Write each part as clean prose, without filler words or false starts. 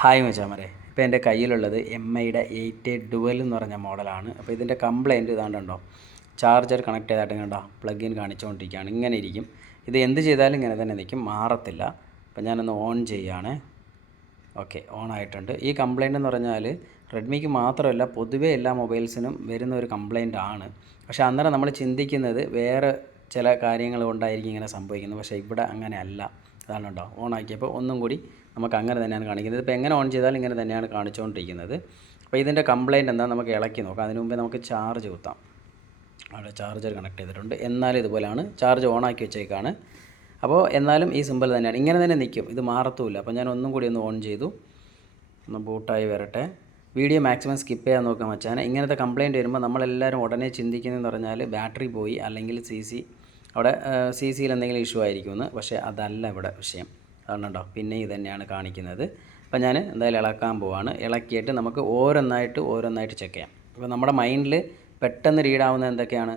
Hi മച്ചാമരെ, ഇപ്പോൾ എൻ്റെ കയ്യിലുള്ളത് MIയുടെ 8A ഡുവൽ എന്ന് പറഞ്ഞ മോഡലാണ്. അപ്പോൾ ഇതിൻ്റെ കംപ്ലയിൻറ്റ് ഇതാണ്ടുണ്ടോ, ചാർജർ കണക്ട് ചെയ്തായിട്ട് കണ്ടോ പ്ലഗ് ഇൻ കാണിച്ചുകൊണ്ടിരിക്കുകയാണ്. ഇങ്ങനെ ഇരിക്കും. ഇത് എന്ത് ചെയ്താലും ഇങ്ങനെ തന്നെ നിൽക്കും, മാറത്തില്ല. അപ്പോൾ ഞാനൊന്ന് ഓൺ ചെയ്യുകയാണ്. ഓക്കെ, ഓൺ ആയിട്ടുണ്ട്. ഈ കംപ്ലയിൻ്റ് എന്ന് പറഞ്ഞാൽ റെഡ്മിക്ക് മാത്രമല്ല പൊതുവേ എല്ലാ മൊബൈൽസിനും വരുന്ന ഒരു കംപ്ലയിൻ്റ് ആണ്. പക്ഷേ അന്നേരം നമ്മൾ ചിന്തിക്കുന്നത് വേറെ ചില കാര്യങ്ങൾ കൊണ്ടായിരിക്കും ഇങ്ങനെ സംഭവിക്കുന്നത്. പക്ഷേ ഇവിടെ അങ്ങനെ അല്ല. അതാണ് കേട്ടോ, ഓൺ ആക്കിയപ്പോൾ ഒന്നും കൂടി നമുക്ക് അങ്ങനെ തന്നെയാണ് കാണിക്കുന്നത്. ഇപ്പോൾ എങ്ങനെ ഓൺ ചെയ്താലും ഇങ്ങനെ തന്നെയാണ് കാണിച്ചുകൊണ്ടിരിക്കുന്നത്. അപ്പോൾ ഇതിൻ്റെ കംപ്ലയിൻറ്റ് എന്താ നമുക്ക് ഇളക്കി നോക്കാം. അതിന് മുമ്പേ നമുക്ക് ചാർജ് കുത്താം. അവിടെ ചാർജർ കണക്ട് ചെയ്തിട്ടുണ്ട്. എന്നാലും ഇതുപോലെയാണ്, ചാർജ് ഓൺ ആക്കി വെച്ചേക്കാണ്. അപ്പോൾ എന്നാലും ഈ സിമ്പിൾ തന്നെയാണ്, ഇങ്ങനെ തന്നെ നിൽക്കും, ഇത് മാറത്തുമില്ല. അപ്പോൾ ഞാൻ ഒന്നും കൂടി ഒന്ന് ഓൺ ചെയ്തു, ഒന്ന് ബൂട്ടായി വരട്ടെ. വീഡിയോ മാക്സിമം സ്കിപ്പ് ചെയ്യാൻ നോക്കാം മച്ചാനെ. ഇങ്ങനത്തെ കംപ്ലയിൻറ്റ് വരുമ്പോൾ നമ്മളെല്ലാവരും ഉടനെ ചിന്തിക്കുന്നതെന്ന് പറഞ്ഞാൽ ബാറ്ററി പോയി, അല്ലെങ്കിൽ അവിടെ സിയിൽ എന്തെങ്കിലും ഇഷ്യൂ ആയിരിക്കുമെന്ന്. പക്ഷേ അതല്ല ഇവിടെ വിഷയം. അതുകൊണ്ടോ പിന്നെ ഇത് തന്നെയാണ് കാണിക്കുന്നത്. അപ്പോൾ ഞാൻ എന്തായാലും ഇളക്കാൻ പോവാണ്. ഇളക്കിയിട്ട് നമുക്ക് ഓരോന്നായിട്ട് ചെക്ക് ചെയ്യാം. അപ്പോൾ നമ്മുടെ മൈൻഡിൽ പെട്ടെന്ന് റീഡാവുന്നത് എന്തൊക്കെയാണ്,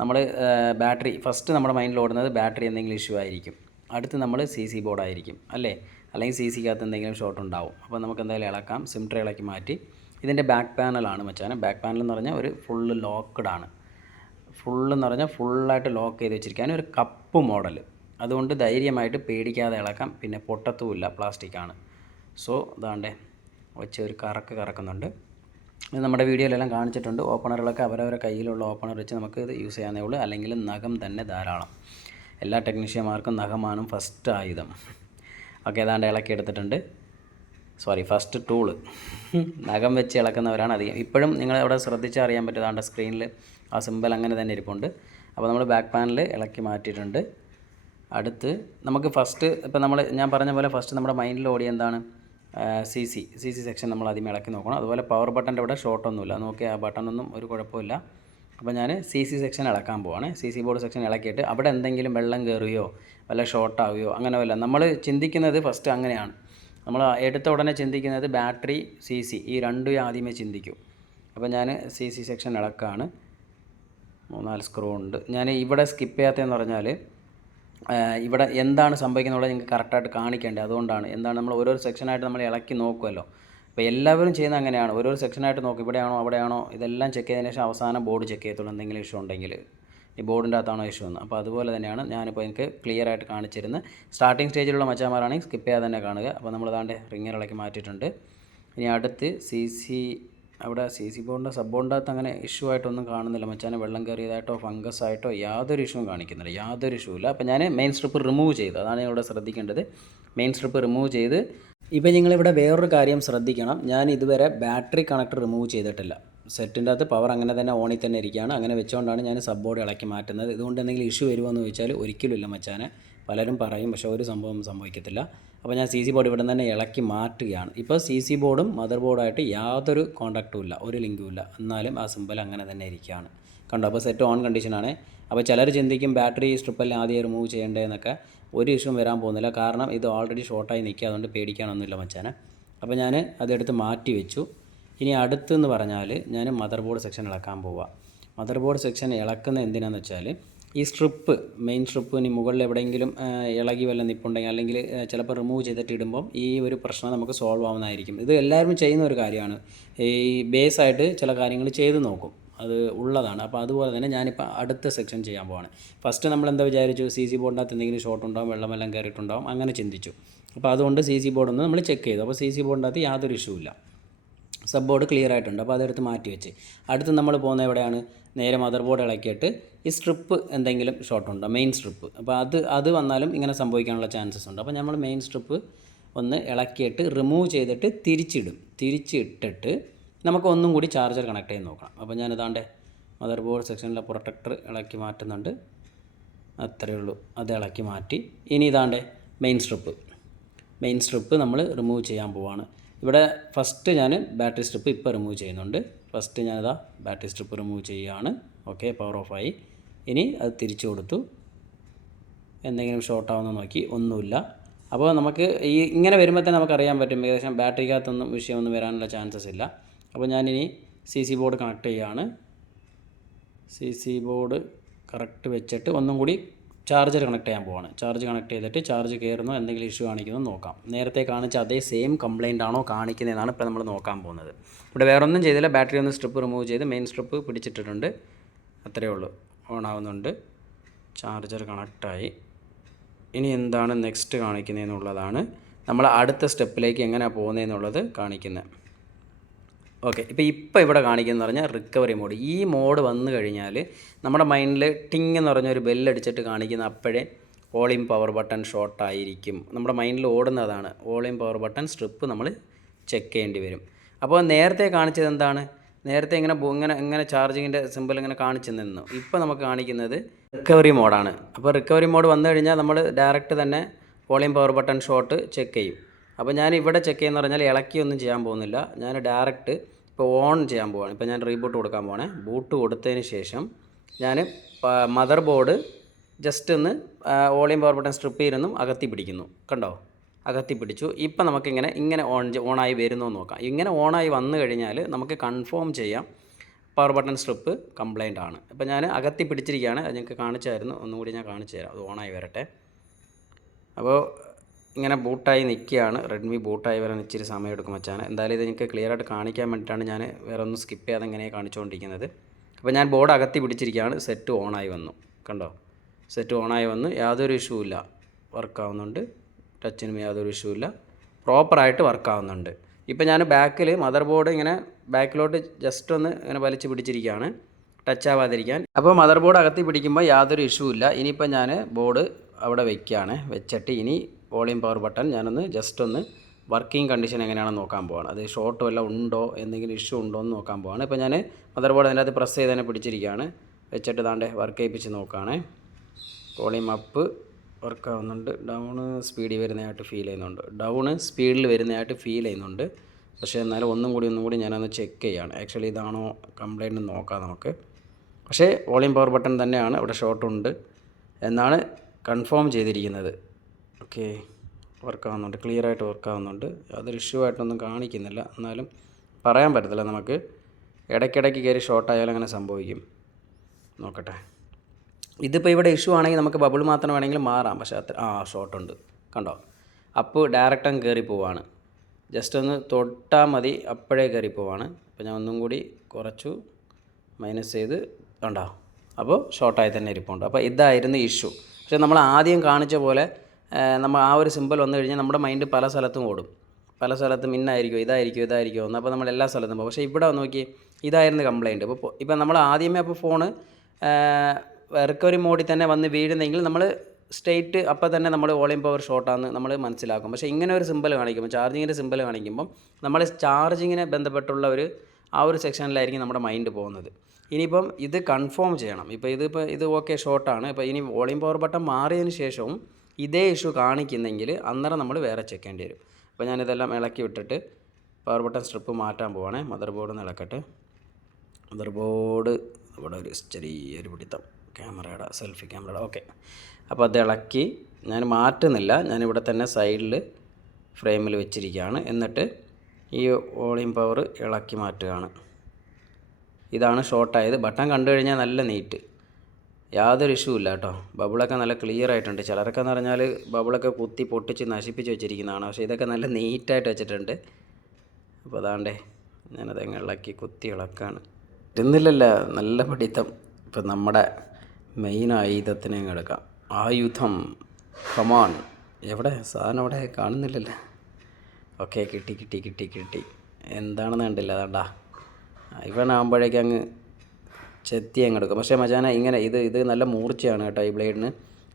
നമ്മൾ ബാറ്ററി ഫസ്റ്റ് നമ്മുടെ മൈൻഡിൽ ഓടുന്നത് ബാറ്ററി എന്തെങ്കിലും ഇഷ്യൂ ആയിരിക്കും. അടുത്ത് നമ്മൾ ബോർഡായിരിക്കും അല്ലേ, അല്ലെങ്കിൽ സിക്കകത്ത് എന്തെങ്കിലും ഷോർട്ട് ഉണ്ടാവും. അപ്പോൾ നമുക്ക് എന്തായാലും ഇളക്കാം. സിം ട്രേ ഇളക്കി മാറ്റി. ഇതിൻ്റെ ബാക്ക് പാനലാണ് മച്ചാനെ. ബാക്ക് പാനൽ എന്ന് പറഞ്ഞാൽ ഒരു ഫുള്ള് ലോക്ക്ഡാണ്. ഫുള്ളെന്ന് പറഞ്ഞാൽ ഫുള്ളായിട്ട് ലോക്ക് ചെയ്ത് വെച്ചിരിക്കാൻ ഒരു കപ്പ് മോഡൽ. അതുകൊണ്ട് ധൈര്യമായിട്ട് പേടിക്കാതെ ഇളക്കാം. പിന്നെ പൊട്ടത്തുമില്ല, പ്ലാസ്റ്റിക്കാണ്. സോ ഇതാണ്ടേ വെച്ച് ഒരു കറക്കുന്നുണ്ട്. ഇത് നമ്മുടെ വീഡിയോയിലെല്ലാം കാണിച്ചിട്ടുണ്ട്. ഓപ്പണറുകളൊക്കെ അവരവരുടെ കയ്യിലുള്ള ഓപ്പണർ വെച്ച് നമുക്ക് ഇത് യൂസ് ചെയ്യാനേ ഉള്ളൂ. അല്ലെങ്കിൽ നഖം തന്നെ ധാരാളം. എല്ലാ ടെക്നീഷ്യന്മാർക്കും നഖമാണ് ഫസ്റ്റ് ആയുധം. ഓക്കെ, ഏതാണ്ട് ഇളക്കി എടുത്തിട്ടുണ്ട്. ഫസ്റ്റ് ടൂള് നഖം വെച്ച് ഇളക്കുന്നവരാണ് അധികം. ഇപ്പോഴും നിങ്ങൾ അവിടെ ശ്രദ്ധിച്ചാൽ അറിയാൻ പറ്റും, സ്ക്രീനിൽ ആ സിമ്പൽ അങ്ങനെ തന്നെ ഇരിപ്പുണ്ട്. അപ്പോൾ നമ്മൾ ബാക്ക് പാനൽ ഇളക്കി മാറ്റിയിട്ടുണ്ട്. അടുത്ത് നമുക്ക് ഫസ്റ്റ് ഇപ്പോൾ ഞാൻ പറഞ്ഞ പോലെ ഫസ്റ്റ് നമ്മുടെ മൈൻഡിൽ ഓടി എന്താണ്, സി സെക്ഷൻ നമ്മൾ ആദ്യം ഇളക്കി നോക്കണം. അതുപോലെ പവർ ബട്ടൻ്റെ ഇവിടെ ഷോർട്ടൊന്നുമില്ല, നോക്കി ആ ബട്ടണൊന്നും ഒരു കുഴപ്പമില്ല. അപ്പോൾ ഞാൻ സി സെക്ഷൻ ഇളക്കാൻ പോവാണ്. ബോർഡ് സെക്ഷൻ ഇളക്കിയിട്ട് അവിടെ എന്തെങ്കിലും വെള്ളം കയറുകയോ വല്ല ഷോർട്ടാവുകയോ അങ്ങനെ വല്ല നമ്മൾ ചിന്തിക്കുന്നത് ഫസ്റ്റ് അങ്ങനെയാണ്. നമ്മൾ എടുത്ത ഉടനെ ചിന്തിക്കുന്നത് ബാറ്ററി ഈ രണ്ടും ആദ്യമേ ചിന്തിക്കും. അപ്പോൾ ഞാൻ സെക്ഷൻ ഇളക്കാണ്. 3-4 സ്ക്രൂ ഉണ്ട്. ഞാൻ ഇവിടെ സ്കിപ്പ് ചെയ്യാത്തതെന്ന് പറഞ്ഞാൽ ഇവിടെ എന്താണ് സംഭവിക്കുന്നത് നിങ്ങൾക്ക് കറക്റ്റായിട്ട് കാണിക്കേണ്ടത്. അതുകൊണ്ടാണ് എന്താണ് നമ്മൾ ഓരോ സെക്ഷനായിട്ട് നമ്മൾ ഇളക്കി നോക്കുമല്ലോ. അപ്പോൾ എല്ലാവരും ചെയ്യുന്നത് അങ്ങനെയാണ്, ഓരോ സെക്ഷനായിട്ട് നോക്കും, ഇവിടെയാണോ അവിടെയാണോ ഇതെല്ലാം ചെക്ക് ചെയ്തതിന് ശേഷം അവസാനം ബോർഡ് ചെക്ക് ചെയ്യത്തുള്ളൂ. എന്തെങ്കിലും ഇഷ്യൂ ഉണ്ടെങ്കിൽ ഈ ബോർഡിൻ്റെ അകത്താണോ ഇഷ്യൂ എന്ന്. അപ്പോൾ അതുപോലെ തന്നെയാണ് ഞാനിപ്പോൾ എനിക്ക് ക്ലിയർ ആയിട്ട് കാണിച്ചിരുന്നത്. സ്റ്റാർട്ടിങ് സ്റ്റേജിലുള്ള മച്ചാന്മാരാണെങ്കിൽ സ്കിപ്പ് ചെയ്യാതെ തന്നെ കാണുക. അപ്പോൾ നമ്മൾ റിങ്ങർ ഇളക്കി മാറ്റിയിട്ടുണ്ട്. ഇനി അടുത്ത് അവിടെ ബോർഡിൻ്റെ സബ് ബോർഡിൻ്റെ അകത്ത് അങ്ങനെ ഇഷ്യൂ ആയിട്ടൊന്നും കാണുന്നില്ല മച്ചാനെ. വെള്ളം കയറിയതായിട്ടോ ഫംഗസ് ആയിട്ടോ യാതൊരു ഇഷ്യൂവും കാണിക്കുന്നില്ല, യാതൊരു ഇഷ്യൂ ഇല്ല. അപ്പോൾ ഞാൻ മെയിൻ സ്ട്രിപ്പ് റിമൂവ് ചെയ്തു, അതാണ് നിങ്ങളിവിടെ ശ്രദ്ധിക്കേണ്ടത്. മെയിൻ സ്ട്രിപ്പ് റിമൂവ് ചെയ്ത് ഇപ്പോൾ നിങ്ങളിവിടെ വേറൊരു കാര്യം ശ്രദ്ധിക്കണം. ഞാൻ ഇതുവരെ ബാറ്ററി കണക്ടർ റിമൂവ് ചെയ്തിട്ടില്ല. സെറ്റിൻ്റെ അകത്ത് പവർ അങ്ങനെ തന്നെ ഓണിൽ തന്നെ ഇരിക്കുകയാണ്. അങ്ങനെ വെച്ചുകൊണ്ടാണ് ഞാൻ സബ് ബോർഡ് ഇളക്കി മാറ്റുന്നത്. ഇതുകൊണ്ട് എന്തെങ്കിലും ഇഷ്യൂ വരുമോ എന്ന് ചോദിച്ചാൽ ഒരിക്കലും ഇല്ല മച്ചാനെ. പലരും പറയും, പക്ഷേ ഒരു സംഭവം സംഭവിക്കത്തില്ല. അപ്പോൾ ഞാൻ ബോർഡ് ഇവിടെ തന്നെ ഇളക്കി മാറ്റുകയാണ്. ഇപ്പോൾ ബോർഡും മദർ ബോർഡായിട്ട് യാതൊരു കോൺടാക്റ്റും ഇല്ല, ഒരു ലിങ്കും ഇല്ല. എന്നാലും ആ സിമ്പൽ അങ്ങനെ തന്നെ ഇരിക്കുകയാണ്, കണ്ടോ. അപ്പോൾ സെറ്റ് ഓൺ കണ്ടീഷനാണ്. അപ്പോൾ ചിലർ ചിന്തിക്കും ബാറ്ററി സ്ട്രിപ്പെല്ലാം ആദ്യം റിമൂവ് ചെയ്യേണ്ടതെന്നൊക്കെ. ഒരു ഇഷ്യൂവും വരാൻ പോകുന്നില്ല, കാരണം ഇത് ഓൾറെഡി ഷോർട്ടായി നിൽക്കുക. അതുകൊണ്ട് പേടിക്കാനൊന്നുമില്ല മച്ചാനെ. അപ്പോൾ ഞാൻ അതെടുത്ത് മാറ്റി വെച്ചു. ഇനി അടുത്തെന്ന് പറഞ്ഞാൽ ഞാൻ മദർ ബോർഡ് സെക്ഷൻ ഇളക്കാൻ പോവുക. മദർ ബോർഡ് സെക്ഷൻ ഇളക്കുന്നത് എന്തിനാണെന്ന് വെച്ചാൽ ഈ മെയിൻ സ്ട്രിപ്പ് ഇനി മുകളിൽ എവിടെയെങ്കിലും ഇളകി വല്ല നിൽപ്പുണ്ടെങ്കിൽ, അല്ലെങ്കിൽ ചിലപ്പോൾ റിമൂവ് ചെയ്തിട്ട് ഇടുമ്പം ഈ ഒരു പ്രശ്നം നമുക്ക് സോൾവ് ആവുന്നതായിരിക്കും. ഇത് എല്ലാവരും ചെയ്യുന്ന ഒരു കാര്യമാണ്. ഈ ബേസായിട്ട് ചില കാര്യങ്ങൾ ചെയ്ത് നോക്കും, അത് ഉള്ളതാണ്. അപ്പോൾ അതുപോലെ തന്നെ ഞാനിപ്പോൾ അടുത്ത സെക്ഷൻ ചെയ്യാൻ പോവാണ്. ഫസ്റ്റ് നമ്മൾ എന്താ വിചാരിച്ചു, ബോർഡിനകത്ത് എന്തെങ്കിലും ഷോർട്ട് ഉണ്ടാവും, വെള്ളമെല്ലാം കയറിയിട്ടുണ്ടാവും, അങ്ങനെ ചിന്തിച്ചു. അപ്പോൾ അതുകൊണ്ട് ബോർഡൊന്ന് നമ്മൾ ചെക്ക് ചെയ്തു. അപ്പോൾ ബോർഡിനകത്ത് യാതൊരു ഇഷ്യൂ ഇല്ല, സബ് ബോർഡ് ക്ലിയർ ആയിട്ടുണ്ട്. അപ്പോൾ അതെടുത്ത് മാറ്റി വെച്ച് അടുത്ത് നമ്മൾ പോകുന്നത് എവിടെയാണ്, നേരെ മദർ ബോർഡ് ഇളക്കിയിട്ട് ഈ സ്ട്രിപ്പ് എന്തെങ്കിലും ഷോർട്ട് ഉണ്ടോ, മെയിൻ സ്ട്രിപ്പ്. അപ്പോൾ അത് വന്നാലും ഇങ്ങനെ സംഭവിക്കാനുള്ള ചാൻസസ് ഉണ്ട്. അപ്പോൾ നമ്മൾ മെയിൻ സ്ട്രിപ്പ് ഒന്ന് ഇളക്കിയിട്ട് റിമൂവ് ചെയ്തിട്ട് തിരിച്ചിട്ടിട്ട് നമുക്ക് ഒന്നും കൂടി ചാർജർ കണക്ട് ചെയ്ത് നോക്കണം. അപ്പോൾ ഞാനിതാണ്ട് മദർ ബോർഡ് സെക്ഷനിലെ പ്രൊട്ടക്ടർ ഇളക്കി മാറ്റുന്നുണ്ട്. അത്രയേ ഉള്ളൂ, അത് ഇളക്കി മാറ്റി. ഇനി ഇതാണ്ട് മെയിൻ സ്ട്രിപ്പ് നമ്മൾ റിമൂവ് ചെയ്യാൻ പോവാണ്. ഇവിടെ ഫസ്റ്റ് ഞാൻ ബാറ്ററി സ്ട്രിപ്പ് ഇപ്പോൾ റിമൂവ് ചെയ്യുന്നുണ്ട്. ഫസ്റ്റ് ഞാനിതാ ബാറ്ററി സ്ട്രിപ്പ് റിമൂവ് ചെയ്യുകയാണ്. ഓക്കെ, പവർ ഓഫായി. ഇനി അത് തിരിച്ചു കൊടുത്തു. എന്തെങ്കിലും ഷോർട്ടാവുന്ന നോക്കി, ഒന്നുമില്ല. അപ്പോൾ നമുക്ക് ഇങ്ങനെ വരുമ്പോൾ തന്നെ നമുക്കറിയാൻ പറ്റും ഏകദേശം ബാറ്ററിക്കകത്തൊന്നും വിഷയമൊന്നും വരാനുള്ള ചാൻസസ് ഇല്ല. അപ്പോൾ ഞാനിനി ബോർഡ് കണക്ട് ചെയ്യുകയാണ്. ബോർഡ് കറക്റ്റ് വെച്ചിട്ട് ഒന്നും കൂടി ചാർജർ കണക്ട് ചെയ്യാൻ പോവാണ്. ചാർജ് കണക്ട് ചെയ്തിട്ട് ചാർജ് കയറുന്നോ എന്തെങ്കിലും ഇഷ്യൂ കാണിക്കുന്നോ നോക്കാം. നേരത്തെ കാണിച്ച അതേ സെയിം കംപ്ലയിൻ്റ് ആണോ കാണിക്കുന്നതെന്നാണ് ഇപ്പോൾ നമ്മൾ നോക്കാൻ പോകുന്നത്. ഇവിടെ വേറെ ഒന്നും ചെയ്തില്ല. ബാറ്ററി ഒന്ന് സ്ട്രിപ്പ് റിമൂവ് ചെയ്ത് മെയിൻ സ്ട്രിപ്പ് പിടിച്ചിട്ടിട്ടുണ്ട്. അത്രയേ ഉള്ളൂ. ഓൺ ആവുന്നുണ്ട്. ചാർജർ കണക്റ്റായി. ഇനി എന്താണ് നെക്സ്റ്റ് കാണിക്കുന്നതെന്നുള്ളതാണ് നമ്മൾ അടുത്ത സ്റ്റെപ്പിലേക്ക് എങ്ങനെയാണ് പോകുന്നതെന്നുള്ളത് കാണിക്കുന്നത്. ഓക്കെ, ഇപ്പോൾ ഇവിടെ കാണിക്കുന്നത് പറഞ്ഞാൽ റിക്കവറി മോഡ്. ഈ മോഡ് വന്നു കഴിഞ്ഞാൽ നമ്മുടെ മൈൻഡിൽ ടിങ് എന്ന് പറഞ്ഞൊരു ബെല്ലടിച്ചിട്ട് കാണിക്കുന്ന അപ്പോഴേ വോളിയം പവർ ബട്ടൺ ഷോർട്ടായിരിക്കും. നമ്മുടെ മൈൻഡിൽ ഓടുന്നതാണ്. വോളിയം പവർ ബട്ടൺ സ്ട്രിപ്പ് നമ്മൾ ചെക്ക് ചെയ്യേണ്ടി വരും. അപ്പോൾ നേരത്തെ കാണിച്ചത് എന്താണ്? നേരത്തെ ഇങ്ങനെ ചാർജിങ്ങിൻ്റെ സിമ്പിൾ ഇങ്ങനെ കാണിച്ചു നിന്നു. ഇപ്പോൾ നമുക്ക് കാണിക്കുന്നത് റിക്കവറി മോഡാണ്. അപ്പോൾ റിക്കവറി മോഡ് വന്നു കഴിഞ്ഞാൽ നമ്മൾ ഡയറക്റ്റ് തന്നെ volume power button shot check ചെയ്യും. അപ്പോൾ ഞാൻ ഇവിടെ ചെക്ക് ചെയ്യുന്ന പറഞ്ഞാൽ ഇളക്കിയൊന്നും ചെയ്യാൻ പോകുന്നില്ല. ഞാൻ ഡയറക്റ്റ് ഇപ്പോൾ ഓൺ ചെയ്യാൻ പോവാണ്. ഇപ്പോൾ ഞാൻ റീബൂട്ട് കൊടുക്കാൻ പോവാണ്. ബൂട്ട് കൊടുത്തതിന് ശേഷം ഞാൻ മദർ ബോർഡ് ജസ്റ്റ് ഒന്ന് വോളിയം പവർ ബട്ടൺ സ്ട്രിപ്പ് ചെയ്തൊന്നും അകത്തി പിടിക്കുന്നു. കണ്ടോ? അകത്തി പിടിച്ചു. ഇപ്പം നമുക്കിങ്ങനെ ഓണായി വരുന്നു നോക്കാം. ഇങ്ങനെ ഓണായി വന്നു കഴിഞ്ഞാൽ നമുക്ക് കൺഫേം ചെയ്യാം പവർ ബട്ടൺ സ്ട്രിപ്പ് കംപ്ലൈൻ്റ് ആണ്. ഇപ്പോൾ ഞാൻ അകത്തി പിടിച്ചിരിക്കുകയാണ്. അത് നിങ്ങൾക്ക് കാണിച്ചായിരുന്നു. ഒന്നുകൂടി ഞാൻ കാണിച്ചു തരാം. അത് ഓണായി വരട്ടെ. അപ്പോൾ ഇങ്ങനെ ബൂട്ടായി നിൽക്കുകയാണ്. റെഡ്മി ബൂട്ടായി വരാൻ ഇച്ചിരി സമയം എടുക്കും വെച്ചാണ്. എന്തായാലും ഇത് നിങ്ങൾക്ക് ക്ലിയറായിട്ട് കാണിക്കാൻ വേണ്ടിയിട്ടാണ് ഞാൻ വേറെ ഒന്നും സ്കിപ്പ് ചെയ്യാതെ ഇങ്ങനെ കാണിച്ചുകൊണ്ടിരിക്കുന്നത്. അപ്പോൾ ഞാൻ ബോർഡ് അകത്തി പിടിച്ചിരിക്കുകയാണ്. സെറ്റ് ഓണായി വന്നു. കണ്ടോ? സെറ്റ് ഓണായി വന്നു. യാതൊരു ഇഷ്യൂ ഇല്ല. വർക്കാവുന്നുണ്ട്. ടച്ചിനും യാതൊരു ഇഷ്യൂ ഇല്ല. പ്രോപ്പറായിട്ട് വർക്കാവുന്നുണ്ട്. ഇപ്പോൾ ഞാൻ ബാക്കിൽ മദർ ബോർഡ് ഇങ്ങനെ ബാക്കിലോട്ട് ജസ്റ്റ് ഒന്ന് ഇങ്ങനെ വലിച്ച് പിടിച്ചിരിക്കുകയാണ്, ടച്ച് ആവാതിരിക്കാൻ. അപ്പോൾ മദർ ബോർഡ് അകത്തി പിടിക്കുമ്പോൾ യാതൊരു ഇഷ്യൂ ഇല്ല. ഇനിയിപ്പോൾ ഞാൻ ബോർഡ് അവിടെ വെക്കുകയാണ്. വെച്ചിട്ട് ഇനി വോളിയം പവർ ബട്ടൺ ഞാനൊന്ന് ജസ്റ്റ് ഒന്ന് വർക്കിംഗ് കണ്ടീഷൻ എങ്ങനെയാണെന്ന് നോക്കാൻ പോവാണ്. അത് ഷോർട്ട് വല്ലതും ഉണ്ടോ, എന്തെങ്കിലും ഇഷ്യൂ ഉണ്ടോ എന്ന് നോക്കാൻ പോവാണ്. ഇപ്പോൾ ഞാൻ മദർ ബോർഡ് അതിൻ്റെ അകത്ത് പ്രസ് ചെയ്ത് തന്നെ പിടിച്ചിരിക്കുകയാണ്. വെച്ചിട്ട് താണ്ടെ വർക്ക് ചെയ്യിപ്പിച്ച് നോക്കുകയാണ്. Volume up വർക്കാവുന്നുണ്ട്. ഡൗണ് സ്പീഡിൽ വരുന്നതായിട്ട് ഫീൽ ചെയ്യുന്നുണ്ട്. ഡൗണ് സ്പീഡിൽ വരുന്നതായിട്ട് ഫീൽ ചെയ്യുന്നുണ്ട്. പക്ഷേ എന്നാലും ഒന്നും കൂടി ഞാനൊന്ന് ചെക്ക് ചെയ്യുകയാണ്. ആക്ച്വലി ഇതാണോ കംപ്ലൈൻറ്റ് നോക്കാം നമുക്ക്. പക്ഷേ വോളിയം പവർ ബട്ടൺ തന്നെയാണ് ഇവിടെ ഷോർട്ടുണ്ട് എന്നാണ് കൺഫേം ചെയ്തിരിക്കുന്നത്. ഓക്കെ, വർക്കാവുന്നുണ്ട്. ക്ലിയറായിട്ട് വർക്കാവുന്നുണ്ട്. യാതൊരു ഇഷ്യൂ ആയിട്ടൊന്നും കാണിക്കുന്നില്ല. എന്നാലും പറയാൻ പറ്റത്തില്ല നമുക്ക്. ഇടയ്ക്കിടയ്ക്ക് കയറി ഷോർട്ടായാലും അങ്ങനെ സംഭവിക്കും. നോക്കട്ടെ. ഇതിപ്പോൾ ഇവിടെ ഇഷ്യൂ ആണെങ്കിൽ നമുക്ക് ബബിൾ മാത്രം വേണമെങ്കിൽ മാറാം. പക്ഷേ ഷോർട്ടുണ്ട്. കണ്ടോ? അപ്പോൾ ഡയറക്റ്റ് അങ്ങ് കയറി പോവാണ്. ജസ്റ്റ് ഒന്ന് തൊട്ടാൽ മതി, അപ്പോഴേ കയറി പോവാണ്. അപ്പോൾ ഞാൻ ഒന്നും കൂടി കുറച്ചു മൈനസ് ചെയ്ത് കണ്ടോ? അപ്പോൾ ഷോർട്ടായി തന്നെ ഇരിപ്പുണ്ട്. അപ്പോൾ ഇതായിരുന്നു ഇഷ്യൂ. പക്ഷേ നമ്മൾ ആദ്യം കാണിച്ച പോലെ നമ്മൾ ആ ഒരു സിമ്പിൾ വന്നു കഴിഞ്ഞാൽ നമ്മുടെ മൈൻഡ് പല സ്ഥലത്തും ഓടും. പല സ്ഥലത്തും ഇന്നായിരിക്കും, ഇതായിരിക്കും എന്ന്. അപ്പോൾ നമ്മൾ എല്ലാ സ്ഥലത്തും പോകും. പക്ഷേ ഇവിടെ നോക്കി, ഇതായിരുന്നു കംപ്ലയിൻറ്റ്. ഇപ്പോൾ നമ്മൾ ആദ്യമേ അപ്പോൾ ഫോണ് റിക്കവറി മോഡിൽ തന്നെ വന്ന് വീഴുന്നെങ്കിൽ നമ്മൾ സ്ട്രെയിറ്റ് അപ്പോൾ തന്നെ നമ്മൾ വോളിയം പവർ ഷോർട്ടാണെന്ന് നമ്മൾ മനസ്സിലാക്കും. പക്ഷേ ഇങ്ങനെ ഒരു സിമ്പിൾ കാണിക്കുമ്പോൾ, ചാർജിങ്ങിൻ്റെ സിമ്പിൾ കാണിക്കുമ്പം നമ്മൾ ചാർജിങ്ങിനെ ബന്ധപ്പെട്ടുള്ള ആ ഒരു സെക്ഷനിലായിരിക്കും നമ്മുടെ മൈൻഡ് പോകുന്നത്. ഇനിയിപ്പം ഇത് കൺഫേം ചെയ്യണം. ഇത് ഓക്കെ ഷോർട്ടാണ്. ഇപ്പോൾ ഇനി വോളിയം പവർ ബട്ടൺ മാറിയതിന് ശേഷവും ഇതേ ഇഷ്യൂ കാണിക്കുന്നെങ്കിൽ അന്നേരം നമ്മൾ വേറെ ചെക്ക് ചെയ്യേണ്ടി വരും. അപ്പോൾ ഞാനിതെല്ലാം ഇളക്കി വിട്ടിട്ട് പവർ ബട്ടൺ സ്ട്രിപ്പ് മാറ്റാൻ പോവാണേ. മദർ ബോർഡ് ഒന്ന് ഇളക്കട്ടെ. മദർ ബോർഡ് ഇവിടെ ഒരു ചെറിയൊരു പിടിത്തം, ക്യാമറയുടെ സെൽഫി ക്യാമറയുടെ. ഓക്കെ, അപ്പോൾ അത് ഇളക്കി ഞാൻ മാറ്റുന്നില്ല. ഞാനിവിടെ തന്നെ സൈഡിൽ ഫ്രെയിമിൽ വെച്ചിരിക്കുകയാണ്. എന്നിട്ട് ഈ വോളിയം പവർ ഇളക്കി മാറ്റുകയാണ്. ഇതാണ് ഷോർട്ടായത്. ബട്ടൺ കണ്ടു കഴിഞ്ഞാൽ നല്ല നീറ്റ്, യാതൊരു ഇഷ്യൂ ഇല്ല കേട്ടോ. ബബിളൊക്കെ നല്ല ക്ലിയർ ആയിട്ടുണ്ട്. ചിലരൊക്കെ എന്ന് പറഞ്ഞാൽ ബബിളൊക്കെ കുത്തി പൊട്ടിച്ച് നശിപ്പിച്ച് വെച്ചിരിക്കുന്നതാണ്. പക്ഷേ ഇതൊക്കെ നല്ല നീറ്റായിട്ട് വെച്ചിട്ടുണ്ട്. അപ്പോൾ അതാണ്ടേ ഞാനത് ഇളക്കി കുത്തി ഇളക്കാണ്. ഇരുന്നില്ലല്ല, നല്ല പഠിത്തം. ഇപ്പം നമ്മുടെ മെയിൻ ആയുധത്തിനെ അങ്ങ് എടുക്കാം. ആയുധം കമാൺ. എവിടെ സാധനം? അവിടെ കാണുന്നില്ലല്ലോ. ഓക്കെ, കിട്ടി. എന്താണെന്ന് കണ്ടില്ല. അതാണ്ടാ ഇവനാകുമ്പോഴേക്കും അങ്ങ് ചെത്തി അങ്ങ് എടുക്കും. പക്ഷേ മച്ചാന ഇങ്ങനെ ഇത് നല്ല മൂർച്ചയാണ് കേട്ടോ ഈ ബ്ലേഡിന്.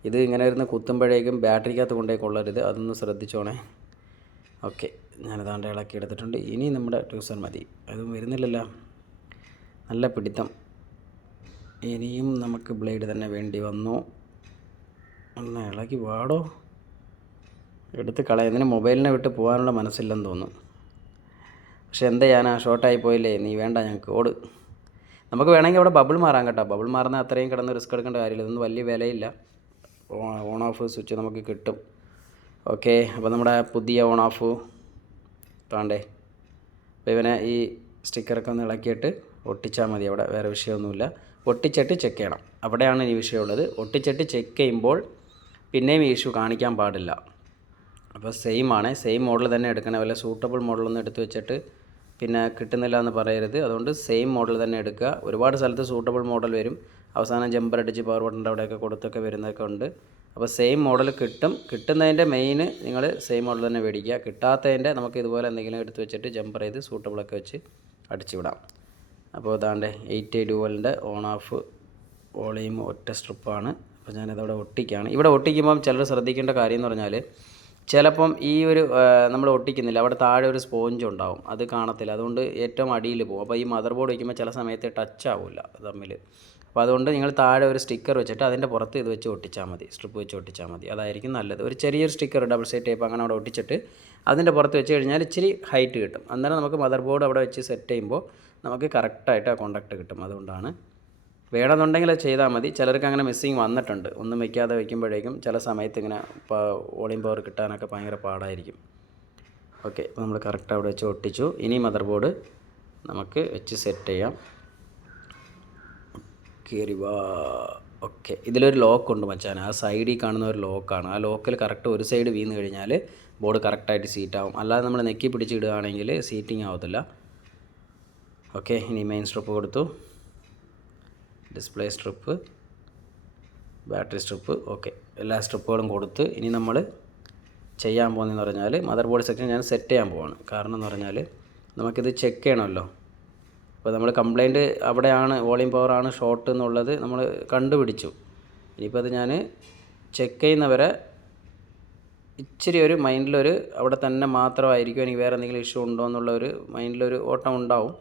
ഇത് ഇങ്ങനെ ഇരുന്ന് കുത്തുമ്പോഴേക്കും ബാറ്ററിക്കകത്ത് കൊണ്ടേ കൊള്ളരുത്. അതൊന്ന് ശ്രദ്ധിച്ചോണേ. ഓക്കെ, ഞാനതാണ്ട് ഇളക്കി എടുത്തിട്ടുണ്ട്. ഇനി നമ്മുടെ ട്യൂസർ മതി. അതും വരുന്നില്ലല്ലോ. നല്ല പിടിത്തം. ഇനിയും നമുക്ക് ബ്ലേഡ് തന്നെ വേണ്ടി വന്നു. ഒന്ന് ഇളക്കി വാടോ. എടുത്ത് കളയുന്നതിന് മൊബൈലിനെ വിട്ട് പോകാനുള്ള മനസ്സില്ലെന്ന് തോന്നുന്നു. പക്ഷെ എന്താ ചെയ്യാനാ, ഷോർട്ടായി പോയില്ലേ. നീ വേണ്ട, ഞങ്ങൾക്ക് ഓട്. നമുക്ക് വേണമെങ്കിൽ അവിടെ ബബിൾ മാറാം കേട്ടോ. ബബിൾ മാറുന്ന അത്രയും കിടന്ന് റിസ്ക് എടുക്കേണ്ട കാര്യമില്ല. ഇതൊന്നും വലിയ വിലയില്ല. ഓൺ ഓഫ് സ്വിച്ച് നമുക്ക് കിട്ടും. ഓക്കെ, അപ്പോൾ നമ്മുടെ പുതിയ ഓൺ ഓഫ് താണ്ടേ. അപ്പോൾ ഇവനെ ഈ സ്റ്റിക്കറൊക്കെ ഒന്ന് ഇളക്കിയിട്ട് ഒട്ടിച്ചാൽ മതി. അവിടെ വേറെ വിഷയമൊന്നുമില്ല. ഒട്ടിച്ചിട്ട് ചെക്ക് ചെയ്യണം. അവിടെയാണ് ഈ വിഷയമുള്ളത്. ഒട്ടിച്ചിട്ട് ചെക്ക് ചെയ്യുമ്പോൾ പിന്നെയും ഈ ഇഷ്യൂ കാണിക്കാൻ പാടില്ല. അപ്പോൾ സെയിം മോഡൽ തന്നെ എടുക്കണം. വല്ല സൂട്ടബിൾ മോഡലൊന്നും എടുത്ത് വെച്ചിട്ട് പിന്നെ കിട്ടുന്നില്ല എന്ന് പറയരുത്. അതുകൊണ്ട് സെയിം മോഡൽ തന്നെ എടുക്കുക. ഒരുപാട് സ്ഥലത്ത് സൂട്ടബിൾ മോഡൽ വരും, അവസാനം ജമ്പർ അടിച്ച് പവർ ബട്ടൻ്റെ അവിടെയൊക്കെ കൊടുത്തൊക്കെ വരുന്നതൊക്കെ ഉണ്ട്. അപ്പോൾ സെയിം മോഡൽ കിട്ടും. കിട്ടുന്നതിൻ്റെ മെയിൻ നിങ്ങൾ സെയിം മോഡൽ തന്നെ മേടിക്കുക. കിട്ടാത്തതിൻ്റെ നമുക്ക് ഇതുപോലെ എന്തെങ്കിലും എടുത്ത് വെച്ചിട്ട് ജമ്പർ ചെയ്ത് സൂട്ടബിളൊക്കെ വെച്ച് അടിച്ചു വിടാം. അപ്പോൾ അതാണ്ട് 8A ഡ്യുവലിൻ്റെ ഓൺ ഓഫ് വോളിയം ഒറ്റ സ്ട്രിപ്പാണ്. അപ്പോൾ ഞാനിതവിടെ ഒട്ടിക്കുകയാണ്. ഇവിടെ ഒട്ടിക്കുമ്പം ചിലർ ശ്രദ്ധിക്കേണ്ട കാര്യം എന്ന് പറഞ്ഞാൽ, ചിലപ്പം ഈ ഒരു നമ്മൾ ഒട്ടിക്കുന്നില്ല, അവിടെ താഴെ ഒരു സ്പോഞ്ച് ഉണ്ടാവും, അത് കാണത്തില്ല. അതുകൊണ്ട് ഏറ്റവും അടിയിൽ പോകും. അപ്പോൾ ഈ മദർ ബോർഡ് വയ്ക്കുമ്പോൾ ചില സമയത്ത് ടച്ച് ആവില്ല തമ്മിൽ. അപ്പോൾ അതുകൊണ്ട് നിങ്ങൾ താഴെ ഒരു സ്റ്റിക്കർ വെച്ചിട്ട് അതിൻ്റെ പുറത്ത് ഇത് വെച്ച് ഒട്ടിച്ചാൽ മതി, സ്ട്രിപ്പ് വെച്ച് ഒട്ടിച്ചാൽ മതി. അതായിരിക്കും നല്ലത്. ഒരു ചെറിയൊരു സ്റ്റിക്കർ ഡബിൾ സൈഡ് ടേപ്പ് അങ്ങനെ അവിടെ ഒട്ടിച്ചിട്ട് അതിൻ്റെ പുറത്ത് വെച്ച് കഴിഞ്ഞാൽ ഇച്ചിരി ഹൈറ്റ് കിട്ടും. അന്നേരം നമുക്ക് മദർ ബോർഡ് അവിടെ വെച്ച് സെറ്റ് ചെയ്യുമ്പോൾ നമുക്ക് കറക്റ്റായിട്ട് ആ കോണ്ടാക്റ്റ് കിട്ടും. അതുകൊണ്ടാണ്. വേണമെന്നുണ്ടെങ്കിൽ അത് ചെയ്താൽ മതി. ചിലർക്ക് അങ്ങനെ മിസ്സിങ് വന്നിട്ടുണ്ട്. ഒന്നും വയ്ക്കാതെ വയ്ക്കുമ്പോഴേക്കും ചില സമയത്ത് ഇങ്ങനെ വോളിയം പവർ കിട്ടാനൊക്കെ ഭയങ്കര പാടായിരിക്കും. ഓക്കെ, അപ്പോൾ നമ്മൾ കറക്റ്റ് അവിടെ വെച്ച് ഒട്ടിച്ചു. ഇനി മദർ ബോർഡ് നമുക്ക് വെച്ച് സെറ്റ് ചെയ്യാം. കയറി വാ. ഓക്കെ, ഇതിലൊരു ലോക്ക് ഉണ്ട് മച്ചാൻ. ആ സൈഡിൽ കാണുന്ന ഒരു ലോക്കാണ്. ആ ലോക്കിൽ കറക്റ്റ് ഒരു സൈഡ് വീണ് കഴിഞ്ഞാൽ ബോർഡ് കറക്റ്റായിട്ട് സീറ്റാവും. അല്ലാതെ നമ്മൾ നെക്കി പിടിച്ച് ഇടുകയാണെങ്കിൽ സീറ്റിംഗ് ആവത്തില്ല. ഓക്കെ, ഇനി മെയിൻ സ്ട്രിപ്പ് കൊടുത്തു, display strip, battery strip. Okay, എല്ലാ സ്ട്രിപ്പുകളും കൊടുത്ത് ഇനി നമ്മൾ ചെയ്യാൻ പോകുന്നതെന്ന് പറഞ്ഞാൽ മദർ ബോർഡ് സെക്ഷൻ ഞാൻ സെറ്റ് ചെയ്യാൻ പോവാണ്. കാരണം എന്ന് പറഞ്ഞാൽ നമുക്കിത് ചെക്ക് ചെയ്യണമല്ലോ. അപ്പോൾ നമ്മൾ കംപ്ലൈൻറ്റ് അവിടെയാണ്, വോളിയം പവറാണ് ഷോർട്ട് എന്നുള്ളത് നമ്മൾ കണ്ടുപിടിച്ചു. ഇനിയിപ്പോൾ അത് ഞാൻ ചെക്ക് ചെയ്യുന്നവരെ ഇച്ചിരി ഒരു മൈൻഡിലൊരു അവിടെ തന്നെ മാത്രമായിരിക്കും, എനിക്ക് വേറെ എന്തെങ്കിലും ഇഷ്യൂ ഉണ്ടോ എന്നുള്ള ഒരു മൈൻഡിലൊരു ഓട്ടം ഉണ്ടാവും.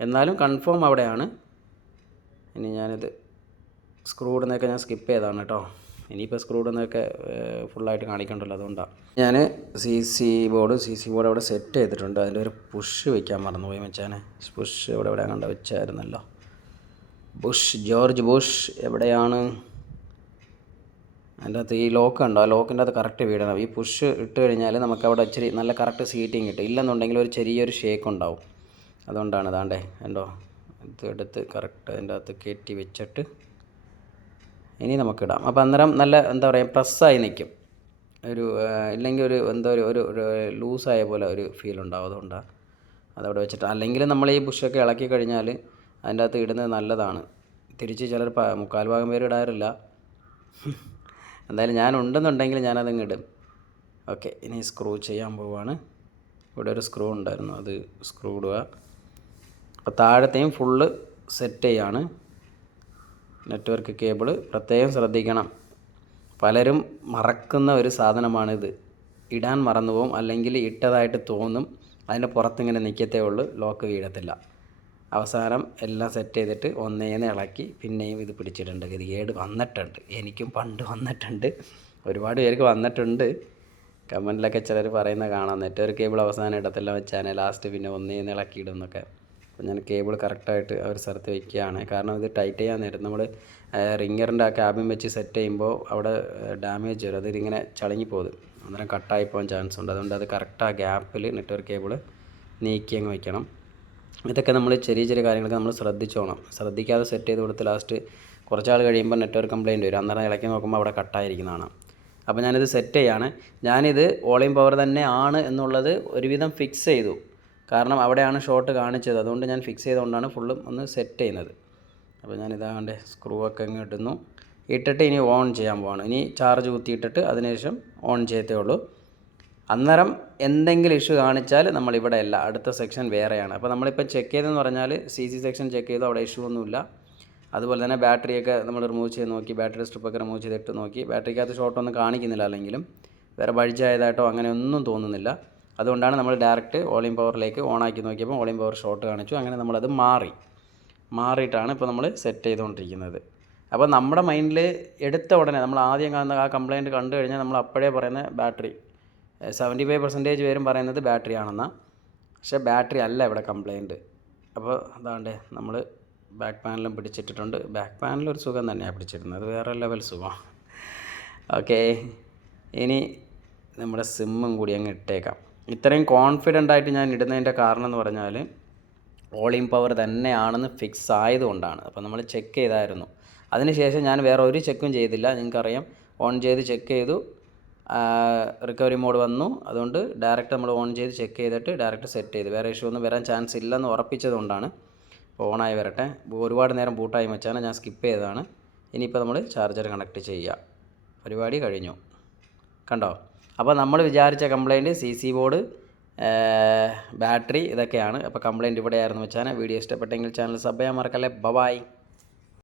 എന്നാലും കൺഫേം അവിടെയാണ്. ഇനി ഞാനിത് സ്ക്രൂ ഇടുന്നതൊക്കെ ഞാൻ സ്കിപ്പ് ചെയ്തതാണ് കേട്ടോ. ഇനിയിപ്പോൾ സ്ക്രൂ ഇടുന്നതൊക്കെ ഫുള്ളായിട്ട് കാണിക്കണ്ടല്ലോ, അതുകൊണ്ടാണ്. ഞാൻ സി സി ബോർഡ് അവിടെ സെറ്റ് ചെയ്തിട്ടുണ്ട്. അതിൻ്റെ ഒരു പുഷ് വയ്ക്കാൻ മറന്നുപോയി മച്ചാനെ. പുഷ് എവിടെ കണ്ട വെച്ചായിരുന്നല്ലോ. ജോർജ് ബുഷ് എവിടെയാണ്? അതിൻ്റെ അകത്ത് ഈ ലോക്ക് ഉണ്ടോ? ആ ലോക്കിൻ്റെ അകത്ത് കറക്റ്റ് വീടണം. ഈ പുഷ് ഇട്ട് കഴിഞ്ഞാൽ നമുക്ക് അവിടെ ഇച്ചിരി നല്ല കറക്റ്റ് സീറ്റിങ് കിട്ടും. ഇല്ലെന്നുണ്ടെങ്കിൽ ഒരു ചെറിയൊരു ഷേക്ക് ഉണ്ടാവും. അതുകൊണ്ടാണ് ഇതാണ്ടേ കണ്ടോ, ഇതെടുത്ത് കറക്റ്റ് അതിൻ്റെ അകത്ത് കയറ്റി വെച്ചിട്ട് ഇനി നമുക്കിടാം. അപ്പോൾ അന്നേരം നല്ല എന്താ പറയുക, പ്രസ്സായി നിൽക്കും. ഒരു ഇല്ലെങ്കിൽ ഒരു എന്തോ ഒരു ലൂസായ പോലെ ഒരു ഫീൽ ഉണ്ടാവും. അതുകൊണ്ടാണ് അതവിടെ വെച്ചിട്ട്. അല്ലെങ്കിൽ നമ്മൾ ഈ പുഷൊക്കെ ഇളക്കി കഴിഞ്ഞാൽ അതിൻ്റെ അകത്ത് ഇടുന്നത് നല്ലതാണ്. തിരിച്ച് ചിലർ മുക്കാൽ ഭാഗം പേര് ഇടാറില്ല. എന്തായാലും ഞാൻ ഉണ്ടെന്നുണ്ടെങ്കിൽ ഞാനതങ്ങ് ഇടും. ഓക്കെ, ഇനി സ്ക്രൂ ചെയ്യാൻ പോവുകയാണ്. ഇവിടെ ഒരു സ്ക്രൂ ഉണ്ടായിരുന്നു, അത് സ്ക്രൂ ഇടുക. അപ്പോൾ താഴത്തെയും ഫുള്ള് സെറ്റ് ചെയ്യാണ്. നെറ്റ്വർക്ക് കേബിൾ പ്രത്യേകം ശ്രദ്ധിക്കണം. പലരും മറക്കുന്ന ഒരു സാധനമാണിത്. ഇടാൻ മറന്നു പോകും, അല്ലെങ്കിൽ ഇട്ടതായിട്ട് തോന്നും. അതിൻ്റെ പുറത്തിങ്ങനെ നിൽക്കത്തേ ഉള്ളൂ, ലോക്ക് വീഴത്തില്ല. അവസാനം എല്ലാം സെറ്റ് ചെയ്തിട്ട് ഒന്നേന്ന് ഇളക്കി പിന്നെയും ഇത് പിടിച്ചിട്ടുണ്ട്. ഗതികേട് വന്നിട്ടുണ്ട്, എനിക്കും പണ്ട് വന്നിട്ടുണ്ട്, ഒരുപാട് പേർക്ക് വന്നിട്ടുണ്ട്. കമൻറ്റിലൊക്കെ ചിലർ പറയുന്നത് കാണാം, നെറ്റ്വർക്ക് കേബിൾ അവസാനം ഇടത്തില്ല വെച്ചാൽ ലാസ്റ്റ് പിന്നെ ഒന്നേന്ന് ഇളക്കിയിടും എന്നൊക്കെ. അപ്പോൾ ഞാൻ കേബിൾ കറക്റ്റായിട്ട് ആ ഒരു സ്ഥലത്ത് വയ്ക്കുകയാണ്. കാരണം ഇത് ടൈറ്റ് ചെയ്യാൻ നേരം നമ്മൾ റിങ്ങറിൻ്റെ ആ ക്യാബിൻ വെച്ച് സെറ്റ് ചെയ്യുമ്പോൾ അവിടെ ഡാമേജ് വരും, അതിങ്ങനെ ചളുങ്ങിപ്പോകും, അന്നേരം കട്ടായി പോകാൻ ചാൻസ് ഉണ്ട്. അതുകൊണ്ട് അത് കറക്റ്റ് ആ ഗ്യാപ്പിൽ നെറ്റ്വർക്ക് കേബിൾ നീക്കി അങ്ങ് വയ്ക്കണം. ഇതൊക്കെ നമ്മൾ ചെറിയ ചെറിയ കാര്യങ്ങളൊക്കെ നമ്മൾ ശ്രദ്ധിച്ചോണം. ശ്രദ്ധിക്കാതെ സെറ്റ് ചെയ്ത് കൊടുത്ത് ലാസ്റ്റ് കുറച്ചാൾ കഴിയുമ്പോൾ നെറ്റ്വർക്ക് കംപ്ലയിൻറ്റ് വരും. അന്നേരം ഇളക്കി നോക്കുമ്പോൾ അവിടെ കട്ടായിരിക്കുന്നതാണ്. അപ്പോൾ ഞാനിത് സെറ്റ് ചെയ്യാണ്. ഞാനിത് വോളിയം പവർ തന്നെ ആണ് എന്നുള്ളത് ഒരുവിധം ഫിക്സ് ചെയ്തു. കാരണം അവിടെയാണ് ഷോർട്ട് കാണിച്ചത്. അതുകൊണ്ട് ഞാൻ ഫിക്സ് ചെയ്തുകൊണ്ടാണ് ഫുള്ളും ഒന്ന് സെറ്റ് ചെയ്യുന്നത്. അപ്പോൾ ഞാനിതാണ്ട് സ്ക്രൂ ഒക്കെ അങ്ങ് ഇടുന്നു. ഇട്ടിട്ട് ഇനി ഓൺ ചെയ്യാൻ പോവാണ്. ഇനി ചാർജ് കുത്തിയിട്ടിട്ട് അതിനുശേഷം ഓൺ ചെയ്യത്തേ ഉള്ളൂ. അന്നേരം എന്തെങ്കിലും ഇഷ്യൂ കാണിച്ചാൽ നമ്മളിവിടെ അല്ല, അടുത്ത സെക്ഷൻ വേറെയാണ്. അപ്പോൾ നമ്മളിപ്പോൾ ചെക്ക് ചെയ്തെന്ന് പറഞ്ഞാൽ സി സെക്ഷൻ ചെക്ക് ചെയ്തു, അവിടെ ഇഷ്യൂ ഒന്നുമില്ല. അതുപോലെ തന്നെ ബാറ്ററിയൊക്കെ നമ്മൾ റിമൂവ് ചെയ്ത് നോക്കി, ബാറ്ററി സ്ട്രിപ്പൊക്കെ റിമൂവ് ചെയ്തിട്ട് നോക്കി. ബാറ്ററിക്കകത്ത് ഷോർട്ടൊന്നും കാണിക്കുന്നില്ല, അല്ലെങ്കിലും വേറെ ബൾജായതായിട്ടോ അങ്ങനെ ഒന്നും തോന്നുന്നില്ല. അതുകൊണ്ടാണ് നമ്മൾ ഡയറക്റ്റ് വോളിയം പവറിലേക്ക് ഓണാക്കി നോക്കിയപ്പോൾ വോളിയം പവർ ഷോർട്ട് കാണിച്ചു. അങ്ങനെ നമ്മളത് മാറിയിട്ടാണ് ഇപ്പോൾ നമ്മൾ സെറ്റ് ചെയ്തുകൊണ്ടിരിക്കുന്നത്. അപ്പോൾ നമ്മുടെ മൈൻഡിൽ എടുത്ത ഉടനെ നമ്മൾ ആദ്യം കാണുന്ന ആ കംപ്ലയിൻറ്റ് കണ്ടു കഴിഞ്ഞാൽ നമ്മൾ അപ്പോഴേ പറയുന്ന ബാറ്ററി 75% പേരും പറയുന്നത് ബാറ്ററി ആണെന്നാണ്. പക്ഷേ ബാറ്ററി അല്ല ഇവിടെ കംപ്ലയിൻറ്റ്. അപ്പോൾ അതാണ്ട് നമ്മൾ ബാക്ക് പാനലും പിടിച്ചിട്ടിട്ടുണ്ട്. ബാക്ക് പാനലൊരു സുഖം തന്നെയാണ് പിടിച്ചിരുന്നത്, അത് വേറെ ലെവൽ സുഖം. ഓക്കെ, ഇനി നമ്മുടെ സിമ്മും കൂടി അങ്ങ് ഇട്ടേക്കാം. ഇത്രയും കോൺഫിഡൻ്റ് ആയിട്ട് ഞാൻ ഇടുന്നതിൻ്റെ കാരണം എന്ന് പറഞ്ഞാൽ വോളിയം പവർ തന്നെയാണെന്ന് ഫിക്സ് ആയതുകൊണ്ടാണ്. അപ്പോൾ നമ്മൾ ചെക്ക് ചെയ്തായിരുന്നു. അതിനുശേഷം ഞാൻ വേറെ ഒരു ചെക്കും ചെയ്തില്ല. നിങ്ങൾക്കറിയാം, ഓൺ ചെയ്ത് ചെക്ക് ചെയ്തു, റിക്കവറി മോഡ് വന്നു. അതുകൊണ്ട് ഡയറക്റ്റ് നമ്മൾ ഓൺ ചെയ്ത് ചെക്ക് ചെയ്തിട്ട് ഡയറക്റ്റ് സെറ്റ് ചെയ്തു. വേറെ ഇഷ്യൂ ഒന്നും വരാൻ ചാൻസ് ഇല്ലെന്ന് ഉറപ്പിച്ചതുകൊണ്ടാണ്. അപ്പോൾ ഓണായി വരട്ടെ. ഒരുപാട് നേരം ബൂട്ടായി വെച്ചാണ് ഞാൻ സ്കിപ്പ് ചെയ്തതാണ്. ഇനിയിപ്പോൾ നമ്മൾ ചാർജർ കണക്ട് ചെയ്യുക. പരിപാടി കഴിഞ്ഞു. കണ്ടോ? അപ്പോൾ നമ്മൾ വിചാരിച്ച കംപ്ലയിൻറ്റ് CC ബോർഡ്, ബാറ്ററി ഇതൊക്കെയാണ്. അപ്പോൾ കംപ്ലയിൻറ്റ് ഇവിടെയായിരുന്നു വെച്ചാൽ. വീഡിയോ ഇഷ്ടപ്പെട്ടെങ്കിൽ ചാനൽ സബ് ചെയ്യാൻ മറക്കല്ലേ. ബൈ.